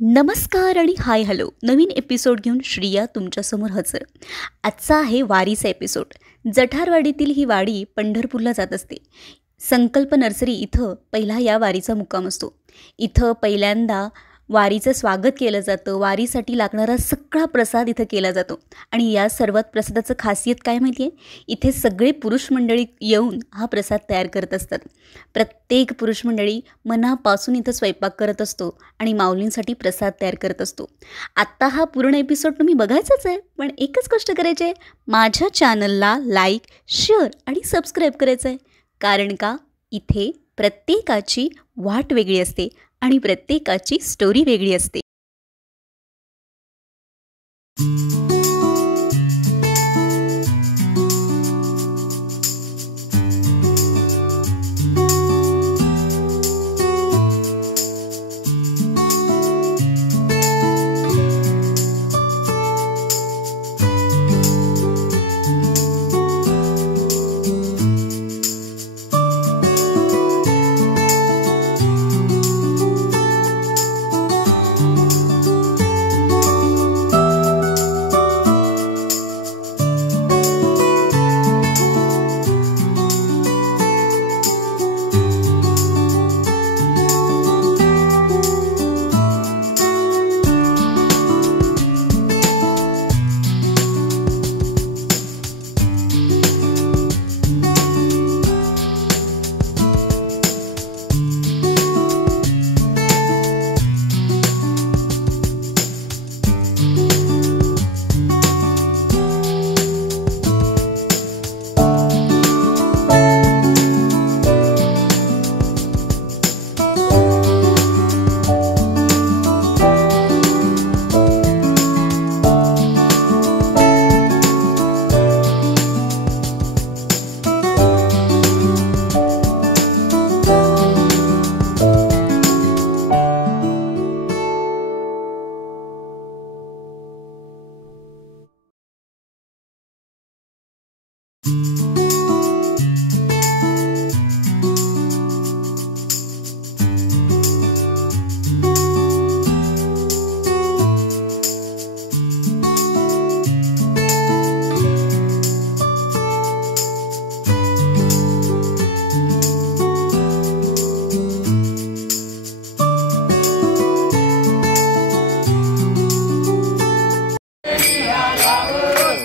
नमस्कार आणि hi hello नवीन episode घेऊन श्रिया तुमच्यासमोर हजर. आजचा आहे वारीचा एपिसोड. जठारवाडीतील ही वाडी पंढरपूरला जात असते. संकल्प नर्सरी इथं पहिला या वारीचा मुक्काम असतो. इथं पहिल्यांदा वारीचं स्वागत केलं जातं. वारीसाठी लागणारा सगळा प्रसाद इथं केला जातो. आणि या सर्वात प्रसादाचं खासियत काय माहिती आहे? इथे सगळे पुरुष मंडळी येऊन हा प्रसाद तयार करत असतात. प्रत्येक पुरुष मंडळी मनापासून इथं स्वयंपाक करत असतो आणि माऊलींसाठी प्रसाद तयार करत असतो. आत्ता हा पूर्ण एपिसोड तुम्ही बघायचाच आहे, पण एकच गोष्ट करायची आहे, माझ्या चॅनलला लाईक, शेअर आणि सबस्क्राईब करायचं आहे. कारण का इथे प्रत्येकाची वाट वेगळी असते आणि प्रत्येकाची स्टोरी वेगळी असते.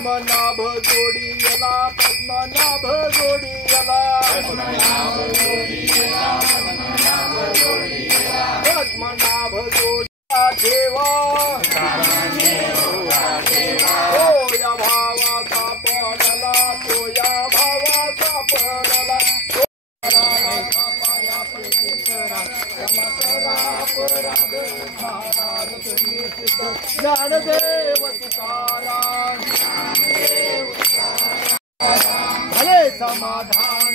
पद्मनाभ जोडीला पद्मनाभ जोडीला पद्मनाभ जोडीला देवा तो या भावाचा पडला तो या भावाचा पडला ज्ञानदेव तुकाराम भले समाधान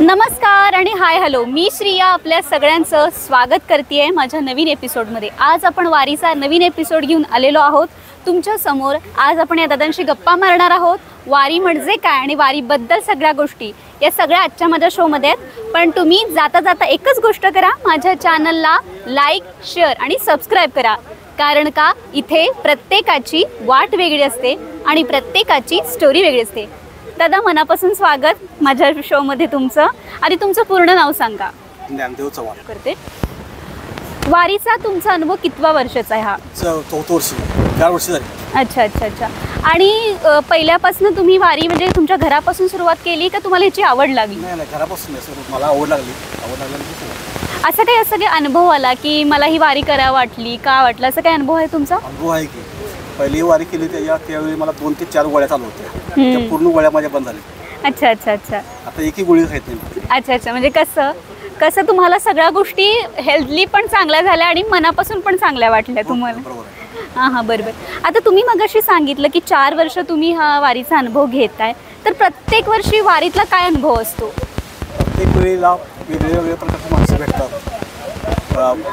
नमस्कार आणि हाय हॅलो, मी श्रिया आपल्या सगळ्यांचं स्वागत करते माझ्या नवीन एपिसोडमध्ये. आज आपण वारीचा नवीन एपिसोड घेऊन आलेलो आहोत तुमच्या समोर. आज आपण या दादांशी गप्पा मारणार आहोत. वारी म्हणजे काय आणि वारीबद्दल सगळ्या गोष्टी या सगळ्या आजच्या माझ्या शोमध्ये आहेत. पण तुम्ही जाता जाता एकच गोष्ट करा, माझ्या चॅनलला लाईक, शेअर आणि सबस्क्राईब करा. कारण का इथे प्रत्येकाची वाट वेगळी असते आणि प्रत्येकाची स्टोरी वेगळी असते. दादा, मनापासून स्वागत माझ्या शोमध्ये तुमचं. आणि तुमचं पूर्ण नाव सांगा. ज्ञानदेव चव्हाण. करते. वारीचा तुमचा अनुभव कितवा वर्षाचा आहे हा? 4 वर्ष, 4 वर्ष झाली. अच्छा अच्छा अच्छा. आणि पहिल्यापासून तुम्ही वारी म्हणजे तुमच्या घरापासून सुरुवात केली का तुम्हाला याची आवड लागली? नाही नाही, घरापासून नाही, मला आवड लागली. असं काही अनुभव आला की मला ही वारी करावं वाटली, का वाटलं, असं काही अनुभव आहे तुमचा? अनुभव आहे की पहिली वारी केली त्यावेळी मला 2 ते 4 गोळ्या चालू होत्या. त्या पूर्ण गोळ्या माझ्या बंद झाल्या. अच्छा अच्छा अच्छा. आता एकही गोळी खात नाही. अच्छा अच्छा. म्हणजे कसं तुम्हाला सगळ्या गोष्टी हेल्थली पण चांगल्या झाल्या आणि मनापासून पण चांगल्या वाटल्या तुम्हाला? बरोबर. हां हां, बरोबर. आता तुम्ही मगाशी सांगितलं की 4 वर्ष तुम्ही हा वारीचा अनुभव घेताय, तर प्रत्येक वर्षी वारीतला काय अनुभव असतो? प्रत्येक वेळेला वेगवेगळ्या प्रकारची माणसं भेटतात,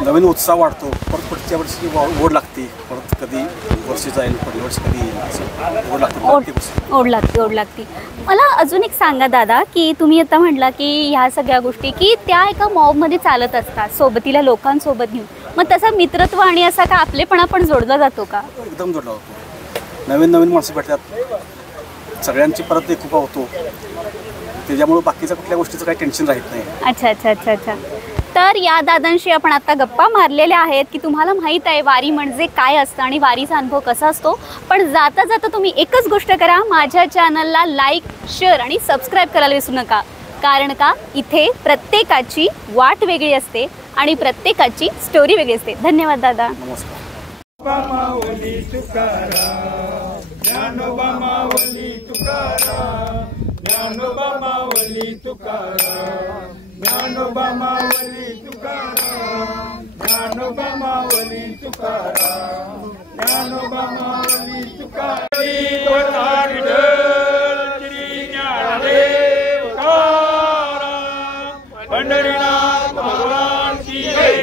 नवीन उत्साह वाढतो. परत पुढच्या वर्षी ओढ लागते, परत कधी वर्षी जाईल, पुढल्या वर्षी कधी येईल, असं ओढ लागते. ओढ लागते. मला अजून एक सांगा दादा, की तुम्ही आता म्हटला की ह्या सगळ्या गोष्टी की त्या एका मॉबमध्ये चालत असतात सोबतीला लोकांसोबत घेऊन, मग तसा मित्रत्व आणि असा का आपलेपणा पण जोडला जातो का? एकदम जोडला होतो. नवीन माणसं भेटतात, सगळ्यांची परत एकोपा होतो. त्याच्यामुळे बाकीच्या कुठल्या गोष्टीचं काही टेन्शन राहत नाही. अच्छा अच्छा अच्छा अच्छा. तर या दादांशी आपण आता गप्पा मारलेल्या आहेत की तुम्हाला माहीत आहे वारी म्हणजे काय असतं आणि वारीचा अनुभव कसा असतो. पण जाता जाता तुम्ही एकच गोष्ट करा, माझ्या चॅनलला लाईक, शेअर आणि सबस्क्राईब करायला विसरू नका. कारण का इथे प्रत्येकाची वाट वेगळी असते आणि प्रत्येकाची स्टोरी वेगळी असते. धन्यवाद दादा. नमस्कार. माऊली तुकाराम, ज्ञानोबा माऊली तुकाराम, ज्ञानोबा माऊली तुकाराम, ज्ञानोबा माऊली तुकाराम, ज्ञानोबा माऊली तुकाराम, ज्ञानोबा माऊली तुकाराम. श्री ज्ञानदेव तुकाराम, पंढरीनाथ भगवान की जय.